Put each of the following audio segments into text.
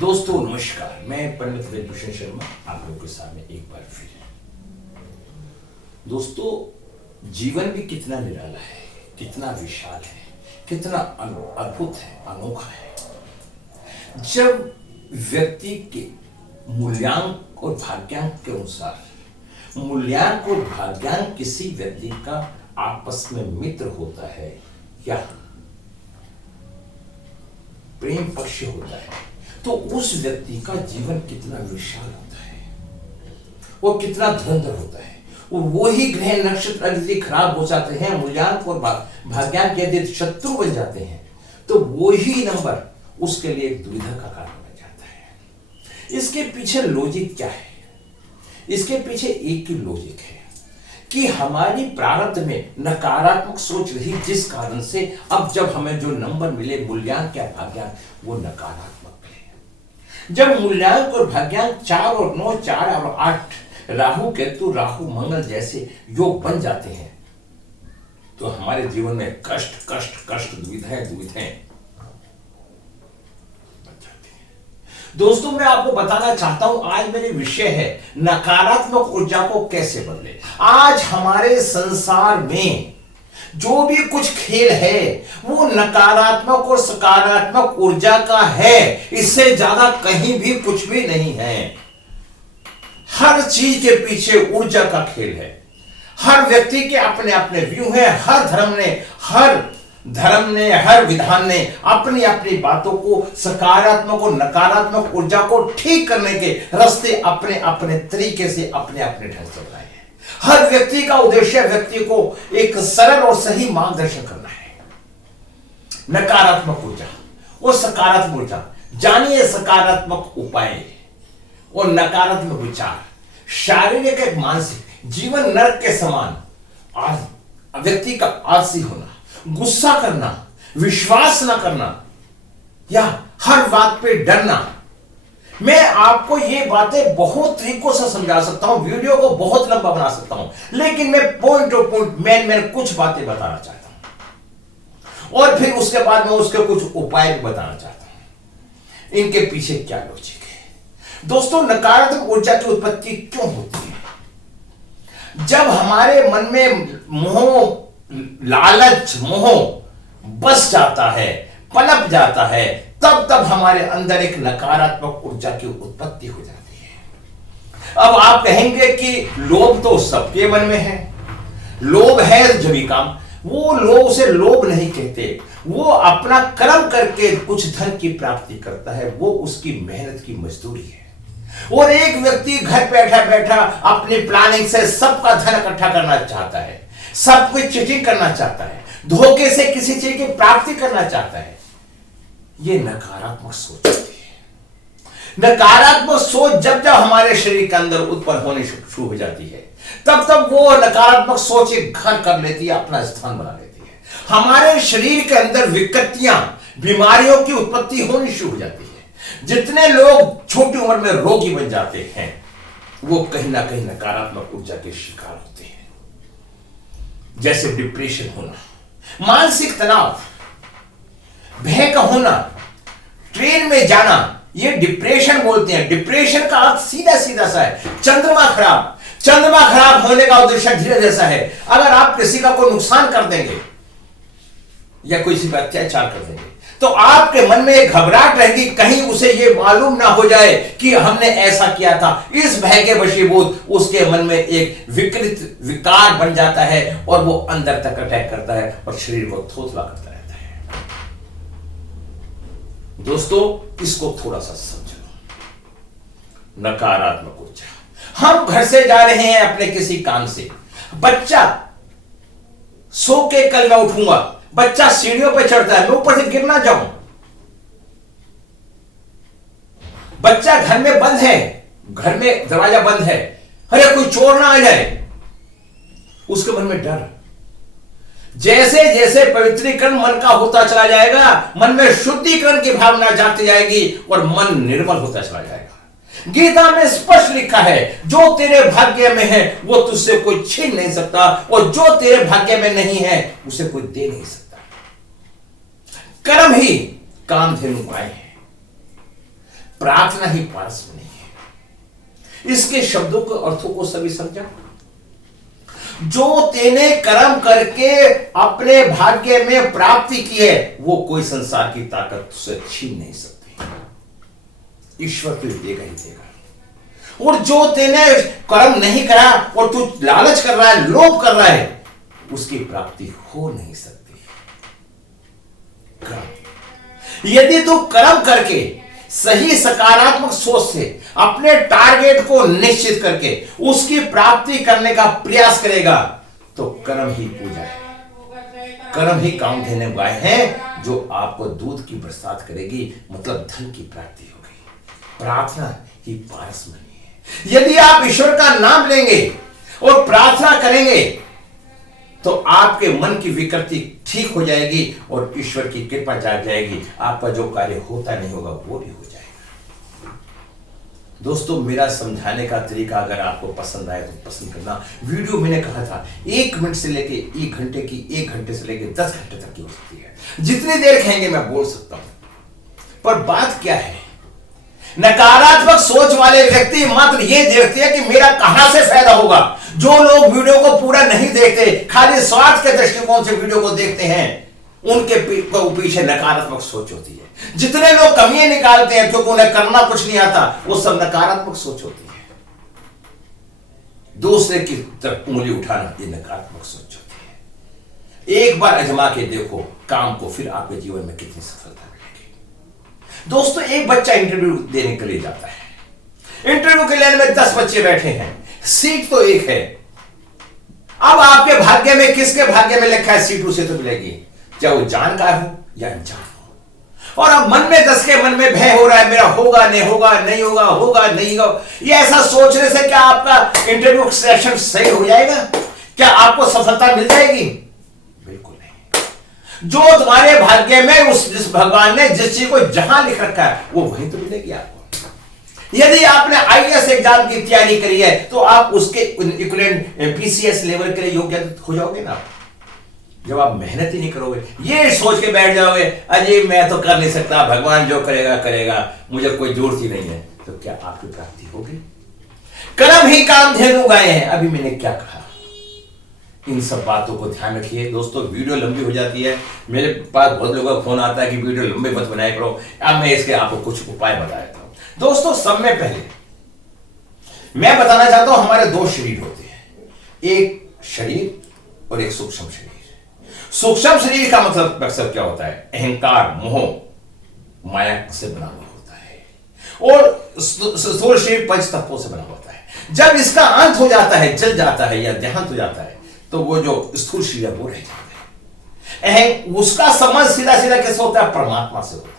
दोस्तों नमस्कार, मैं पंडित वेदभूषण शर्मा आप लोगों के सामने एक बार फिर। दोस्तों, जीवन भी कितना निराला है, कितना विशाल है, कितना अद्भुत है, अनोखा है। जब व्यक्ति के मूल्यांक और भाग्यांक के अनुसार मूल्यांक और भाग्यांक किसी व्यक्ति का आपस में मित्र होता है या प्रेम पक्ष होता है, तो उस व्यक्ति का जीवन कितना विशाल होता है और कितना धुरंधर होता है। और वही ग्रह नक्षत्र यदि खराब हो जाते हैं, मूल्यांक और भाग्यांक यदि शत्रु बन जाते हैं, तो वही नंबर उसके लिए एक दुविधा का कारण बन जाता है। इसके पीछे लॉजिक क्या है? इसके पीछे एक ही लॉजिक है कि हमारी प्रारब्ध में नकारात्मक सोच रही, जिस कारण से अब जब हमें जो नंबर मिले मूल्यांक या भाग्यांक, वो नकारात्मक मिले। जब मूल्यांक और भाग्यांक 4 और 9, 4 और 8 राहु केतु, राहु मंगल जैसे योग बन जाते हैं, तो हमारे जीवन में कष्ट कष्ट कष्ट, दुविधाएं दुविधाएं बन जाती हैं। दोस्तों, मैं आपको बताना चाहता हूं, आज मेरे विषय है नकारात्मक ऊर्जा को कैसे बदले। आज हमारे संसार में जो भी कुछ खेल है वो नकारात्मक और सकारात्मक ऊर्जा का है, इससे ज्यादा कहीं भी कुछ भी नहीं है। हर चीज के पीछे ऊर्जा का खेल है। हर व्यक्ति के अपने अपने व्यू हैं। हर धर्म ने हर विधान ने अपनी अपनी बातों को, सकारात्मक और नकारात्मक ऊर्जा को ठीक करने के रास्ते अपने अपने तरीके से, अपने अपने ढंग से बनाए हैं। हर व्यक्ति का उद्देश्य व्यक्ति को एक सरल और सही मार्गदर्शन करना है। नकारात्मक ऊर्जा और सकारात्मक ऊर्जा जानिए। सकारात्मक उपाय और नकारात्मक विचार, शारीरिक एक मानसिक जीवन नरक के समान। व्यक्ति का आलसी होना, गुस्सा करना, विश्वास ना करना या हर बात पे डरना। मैं आपको ये बातें बहुत तरीकों से समझा सकता हूं, वीडियो को बहुत लंबा बना सकता हूं, लेकिन मैं पॉइंट टू पॉइंट मेन कुछ बातें बताना चाहता हूं और फिर उसके बाद मैं उसके कुछ उपाय भी बताना चाहता हूं। इनके पीछे क्या लॉजिक है? दोस्तों, नकारात्मक ऊर्जा की उत्पत्ति क्यों होती है? जब हमारे मन में मोह, लालच, मोह बस जाता है, पनप जाता है, तब हमारे अंदर एक नकारात्मक ऊर्जा की उत्पत्ति हो जाती है। अब आप कहेंगे कि लोभ तो सबके मन में है, लोभ है जब भी काम। वो लोग उसे लोभ नहीं कहते, वो अपना कर्म करके कुछ धन की प्राप्ति करता है, वो उसकी मेहनत की मजदूरी है। और एक व्यक्ति घर बैठा बैठा अपनी प्लानिंग से सबका धन इकट्ठा करना चाहता है, सब कुछ चीटिंग करना चाहता है, धोखे से किसी चीज की प्राप्ति करना चाहता है। ये नकारात्मक सोच होती है। नकारात्मक सोच जब हमारे शरीर के अंदर उत्पन्न होने शुरू हो जाती है, तब वो नकारात्मक सोच एक घर कर लेती है, अपना स्थान बना लेती है। हमारे शरीर के अंदर विकृतियां, बीमारियों की उत्पत्ति होनी शुरू हो जाती है। जितने लोग छोटी उम्र में रोगी बन जाते हैं, वो कहीं ना कहीं नकारात्मक ऊर्जा के शिकार होते हैं। जैसे डिप्रेशन होना, मानसिक तनाव, भय का होना, ट्रेन में जाना, ये डिप्रेशन बोलते हैं। डिप्रेशन का अर्थ सीधा सीधा सा है चंद्रमा खराब। चंद्रमा खराब होने का उद्देश्य धीरे जैसा है। अगर आप किसी का कोई नुकसान कर देंगे या किसी पर अत्याचार कर देंगे, तो आपके मन में एक घबराहट रहेगी, कहीं उसे ये मालूम ना हो जाए कि हमने ऐसा किया था। इस भय के वशीभूत उसके मन में एक विकृत विकार बन जाता है और वो अंदर तक अटैक करता है और शरीर को थोथला करता रहता है। दोस्तों, इसको थोड़ा सा समझो। नकारात्मक ऊर्जा, हम घर से जा रहे हैं अपने किसी काम से, बच्चा सो के कल मैं उठूंगा, बच्चा सीढ़ियों पर चढ़ता है, मैं ऊपर से गिर ना जाऊं। बच्चा घर में बंद है, घर में दरवाजा बंद है, अरे कोई चोर ना आ जाए, उसके मन में डर। जैसे जैसे पवित्रीकरण मन का होता चला जाएगा, मन में शुद्धिकरण की भावना जाती जाएगी और मन निर्मल होता चला जाएगा। गीता में स्पष्ट लिखा है, जो तेरे भाग्य में है वो तुझसे कोई छीन नहीं सकता, और जो तेरे भाग्य में नहीं है उसे कोई दे नहीं सकता। कर्म ही कामधेनु आए हैं। प्रार्थना ही पारस नहीं है। इसके शब्दों के अर्थों को सभी समझा। जो तेने कर्म करके अपने भाग्य में प्राप्ति की है वो कोई संसार की ताकत से छीन नहीं सकती। ईश्वर तुझे देगा ही देगा। और जो तेने कर्म नहीं करा और तू लालच कर रहा है, लोभ कर रहा है, उसकी प्राप्ति हो नहीं सकती। यदि तू कर्म करके सही सकारात्मक सोच से अपने टारगेट को निश्चित करके उसकी प्राप्ति करने का प्रयास करेगा तो कर्म ही पूजा है। कर्म ही काम देने वाले हैं जो आपको दूध की बरसात करेगी, मतलब धन की प्राप्ति होगी। प्रार्थना ही पारसमणि है। यदि आप ईश्वर का नाम लेंगे और प्रार्थना करेंगे तो आपके मन की विकृति ठीक हो जाएगी और ईश्वर की कृपा जाग जाएगी। आपका जो कार्य होता नहीं होगा वो भी हो जाएगा। दोस्तों, मेरा समझाने का तरीका अगर आपको पसंद आए तो पसंद करना। वीडियो मैंने कहा था 1 मिनट से लेके 1 घंटे की, 1 घंटे से लेके 10 घंटे तक की हो सकती है। जितनी देर कहेंगे मैं बोल सकता हूं। पर बात क्या है, नकारात्मक सोच वाले व्यक्ति मात्र ये देखते हैं कि मेरा कहां से फायदा होगा। जो लोग वीडियो को पूरा नहीं देखते, खाली स्वार्थ के दृष्टिकोण से वीडियो को देखते हैं, उनके पीछे नकारात्मक सोच होती है। जितने लोग कमियां निकालते हैं क्योंकि उन्हें करना कुछ नहीं आता, वो सब नकारात्मक सोच होती है। दूसरे की तरफ उंगली उठाना ये नकारात्मक सोच होती है। एक बार आजमा के देखो काम को, फिर आपके जीवन में कितनी सफलता मिलेगी। दोस्तों, एक बच्चा इंटरव्यू देने के लिए जाता है। इंटरव्यू के लाइन में 10 बच्चे बैठे हैं, सीट तो एक है। अब आपके भाग्य में, किसके भाग्य में लिखा है सीट उसे तो मिलेगी, चाहे वो जानकार हो या अनजान हो। और अब मन में 10 के मन में भय हो रहा है, मेरा होगा नहीं होगा, नहीं होगा, होगा नहीं होगा। ये ऐसा सोचने से क्या आपका इंटरव्यू सेशन सही हो जाएगा? क्या आपको सफलता मिल जाएगी? बिल्कुल नहीं। जो तुम्हारे भाग्य में जिस भगवान ने जिस चीज को जहां लिख रखा है वो वहीं तो मिलेगी आपको। यदि आपने आईएएस एग्जाम की तैयारी करी है तो आप उसके इक्विवेलेंट पीसीएस लेवल के लिए योग्य हो जाओगे ना। जब आप मेहनत ही नहीं करोगे, ये सोच के बैठ जाओगे अजी मैं तो कर नहीं सकता, भगवान जो करेगा करेगा, मुझे कोई जरूरत ही नहीं है, तो क्या आपकी प्राप्ति होगी? कर्म ही कामधेनु गाय हैं। अभी मैंने क्या कहा, इन सब बातों को ध्यान रखिए। दोस्तों, वीडियो लंबी हो जाती है, मेरे पास बहुत लोगों का फोन आता है कि वीडियो लंबे मत बनाया करो। अब मैं इसके आपको कुछ उपाय बता देता हूं। दोस्तों, सब में पहले मैं बताना चाहता हूं, हमारे 2 शरीर होते हैं, एक शरीर और एक सूक्ष्म शरीर। सूक्ष्म शरीर का मतलब मकसद क्या होता है? अहंकार, मोह, माया से बना हुआ होता है। और स्थूल शरीर पंच तत्वों से बना होता है। जब इसका अंत हो जाता है, जल जाता है या देहांत हो जाता है, तो वो जो स्थूल शरीर है वो रह जाता है। उसका संबंध सीधा सीधा कैसे होता है? परमात्मा से होता है।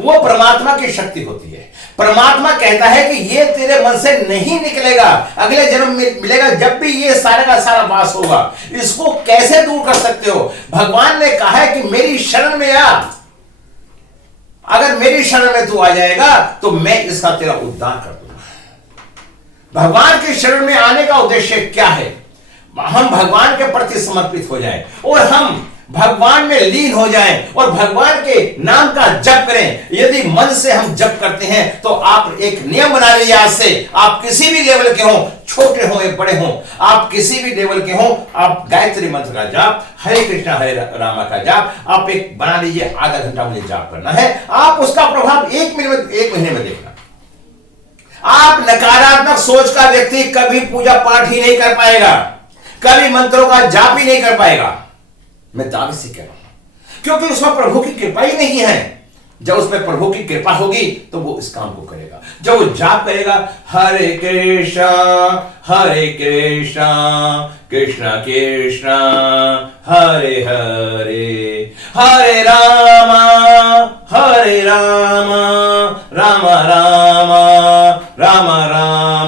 वो परमात्मा की शक्ति होती है। परमात्मा कहता है कि ये तेरे मन से नहीं निकलेगा, अगले जन्म में मिलेगा जब भी ये सारे का सारा वास होगा। इसको कैसे दूर कर सकते हो? भगवान ने कहा है कि मेरी शरण में आ, अगर मेरी शरण में तू आ जाएगा तो मैं इसका तेरा उद्धार कर दूंगा। भगवान की शरण में आने का उद्देश्य क्या है? हम भगवान के प्रति समर्पित हो जाएं और हम भगवान में लीन हो जाएं और भगवान के नाम का जप करें। यदि मन से हम जप करते हैं तो आप एक नियम बना लीजिए आज से, आप किसी भी लेवल के हों, छोटे हों या बड़े हों, आप किसी भी लेवल के हों, आप गायत्री मंत्र का जाप, हरे कृष्णा हरे रामा का जाप आप एक बना लीजिए। आधा घंटा मुझे जाप करना है। आप उसका प्रभाव 1 महीने में देखना। आप नकारात्मक सोच का व्यक्ति कभी पूजा पाठ ही नहीं कर पाएगा, कभी मंत्रों का जाप ही नहीं कर पाएगा। मैं दावे से कह रहा हूं, क्योंकि उसमें प्रभु की कृपा ही नहीं है। जब उसमें प्रभु की कृपा होगी तो वो इस काम को करेगा। जब वो जाप करेगा हरे कृष्णा कृष्णा कृष्णा हरे हरे, हरे रामा राम राम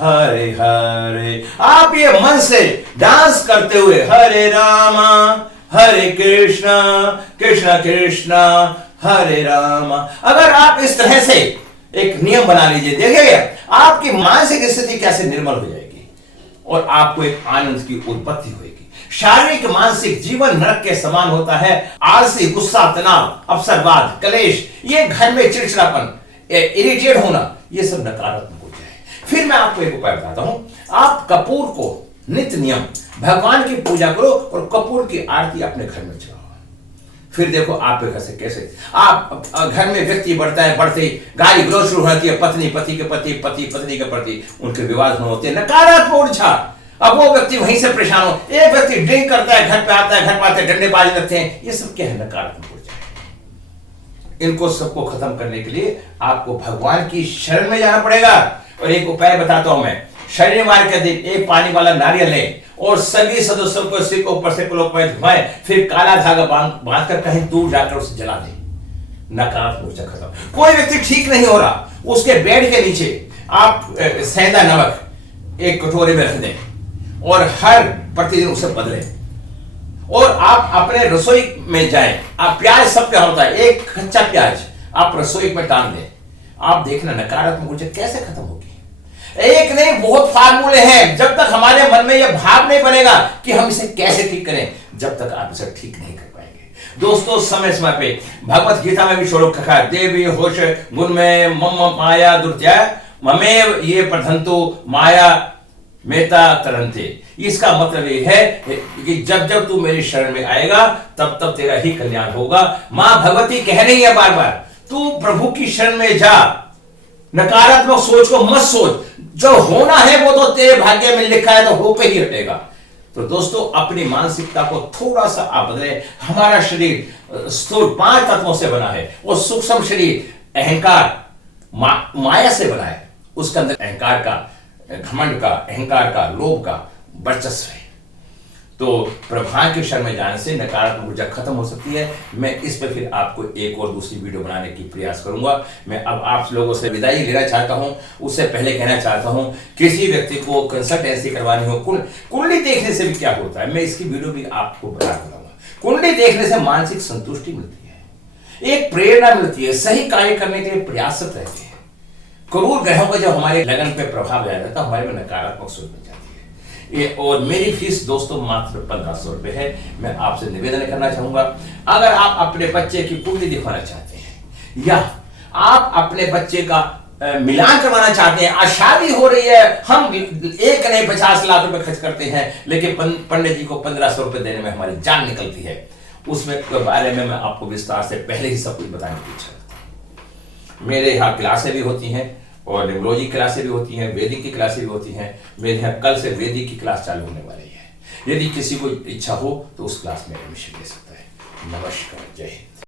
हरे हरे। आप ये मन से डांस करते हुए हरे रामा हरे कृष्णा कृष्णा कृष्णा हरे रामा, अगर आप इस तरह से एक नियम बना लीजिए, देखिए आपकी मानसिक स्थिति कैसे निर्मल हो जाएगी और आपको एक आनंद की उत्पत्ति होगी। शारीरिक मानसिक जीवन नरक के समान होता है। आलसी, गुस्सा, तनाव, अवसरवाद, कलेश, ये घर में चिड़चिड़ापन, इरिटेट होना, ये सब नकारात्मक ऊर्जा है। फिर मैं आपको एक उपाय बताता हूं। आप कपूर को नित्य नियम भगवान की पूजा करो और कपूर की आरती अपने घर में चलाओ। फिर देखो आपके घर से कैसे आप घर में व्यक्ति बढ़ता है, बढ़ते ही गाली गलौज शुरू होती है, पत्नी पति के प्रति, पति पत्नी के प्रति, उनके विवाद होते हैं, नकारात्मक ऊर्जा। अब वो व्यक्ति वहीं से परेशान हो, एक व्यक्ति ड्रिंक करता है, घर पे आता है, घर पे आते हैं डंडेबाजी लगते हैं, ये सब क्या है? नकारात्मक ऊर्जा है। इनको सबको खत्म करने के लिए आपको भगवान की शरण में जाना पड़ेगा। और एक उपाय बताता हूं मैं। शनिवार के दिन एक पानी वाला नारियल लें और सभी सदस्यों को सिर को ऊपर से क्लॉकवाइज घुमाएं, फिर काला धागा बांध कर कहीं दूर जाकर उसे जला दें। नकारात्मक ऊर्जा खत्म। कोई व्यक्ति ठीक नहीं हो रहा, उसके बेड के नीचे आप सेंधा नमक एक कटोरे में रख दें और हर प्रतिदिन उसे बदलें। और आप अपने रसोई में जाएं, आप प्याज सबका होता है, एक कच्चा प्याज आप रसोई में टांग दें, आप देखना नकारात्मक ऊर्जा कैसे खत्म होगी। एक नहीं, बहुत फार्मूले हैं। जब तक हमारे मन में यह भाव नहीं बनेगा कि हम इसे कैसे ठीक करें, जब तक आप इसे ठीक नहीं कर पाएंगे। दोस्तों, समय समय पे भगवत गीता में भी श्लोक लिखा है, देवी होश गुण में मम माया दुर्त्या ममेव ये प्रधंतु माया मेता तरंते। इसका मतलब ये है कि जब जब तू मेरी शरण में आएगा तब तब तेरा ही कल्याण होगा। मां भगवती कह रही है बार बार, तू प्रभु की शरण में जा, नकारात्मक सोच को मत सोच, जो होना है वो तो तेरे भाग्य में लिखा है, तो होकर ही हटेगा। तो दोस्तों, अपनी मानसिकता को थोड़ा सा आप बदले। हमारा शरीर स्थूल 5 तत्वों से बना है और सूक्ष्म शरीर अहंकार माया से बना है। उसके अंदर अहंकार का, घमंड का, अहंकार का, लोभ का वर्चस्व है। तो प्रभा के शरण में जाने से नकारात्मक ऊर्जा खत्म हो सकती है। मैं इस पर फिर आपको एक और दूसरी वीडियो बनाने की प्रयास करूंगा। मैं अब आप लोगों से विदाई लेना चाहता हूं। उससे पहले कहना चाहता हूं, किसी व्यक्ति को कंसल्टेंसी करवानी हो, कुंडली देखने से भी क्या होता है, मैं इसकी वीडियो भी आपको बता दूंगा। कुंडली देखने से मानसिक संतुष्टि मिलती है, एक प्रेरणा मिलती है, सही कार्य करने के लिए प्रयासरत रहते हैं। क्रूर ग्रहों का जब हमारे लगन पे प्रभाव आ जाता है, हमारे में नकारात्मक सोच बन जाती है। ये और मेरी फीस दोस्तों मात्र 1500 रुपए है। मैं आपसे निवेदन करना चाहूंगा, अगर आप अपने बच्चे की कुंडली दिखवाना चाहते हैं या आप अपने बच्चे का मिलान करवाना चाहते हैं, आज शादी हो रही है, हम एक नहीं 50 लाख रुपए खर्च करते हैं, लेकिन पंडित जी को 1500 रुपए देने में हमारी जान निकलती है, उसमें के बारे में मैं आपको विस्तार से पहले ही सब कुछ बताने की इच्छा करता हूं। मेरे यहाँ क्लासें भी होती हैं और न्यूमरोलॉजी क्लासें भी होती हैं, वैदिक की क्लासें भी होती हैं। मेरे यहाँ कल से वैदिक की क्लास चालू होने वाली है। यदि किसी को इच्छा हो तो उस क्लास में एडमिशन ले सकता है। नमस्कार, जय हिंद।